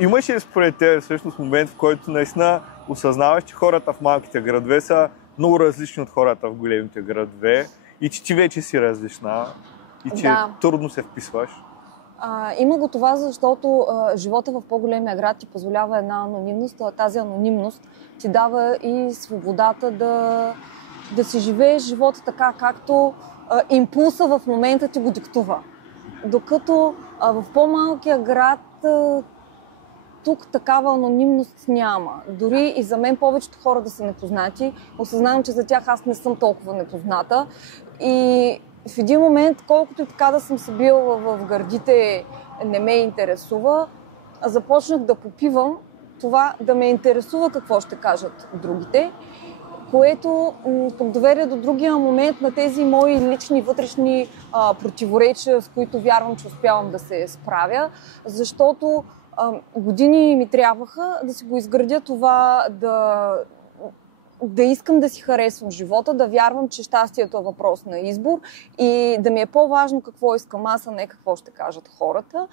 Имаше ли според теб всъщност момент, в който наистина осъзнаваш, че хората в малките градове са много различни от хората в големите градове и че ти вече си различна и че трудно се вписваш? Има го това, защото живота в по-големия град ти позволява една анонимност, а тази анонимност ти дава и свободата да си живееш живота така, както импулса в момента ти го диктува. Докато в по-малкия град тук такава анонимност няма. Дори и за мен повечето хора да са непознати, осъзнавам, че за тях аз не съм толкова непозната. И в един момент, колкото и така да съм се била в гърдите, не ме интересува, започнах да попивам това да ме интересува какво ще кажат другите, което пък доведе до другия момент на тези мои лични вътрешни противоречия, с които вярвам, че успявам да се справя, защото години ми трябваха да си го изградя това, да искам да си харесвам живота, да вярвам, че щастието е въпрос на избор и да ми е по-важно какво искам аз, а не какво ще кажат хората.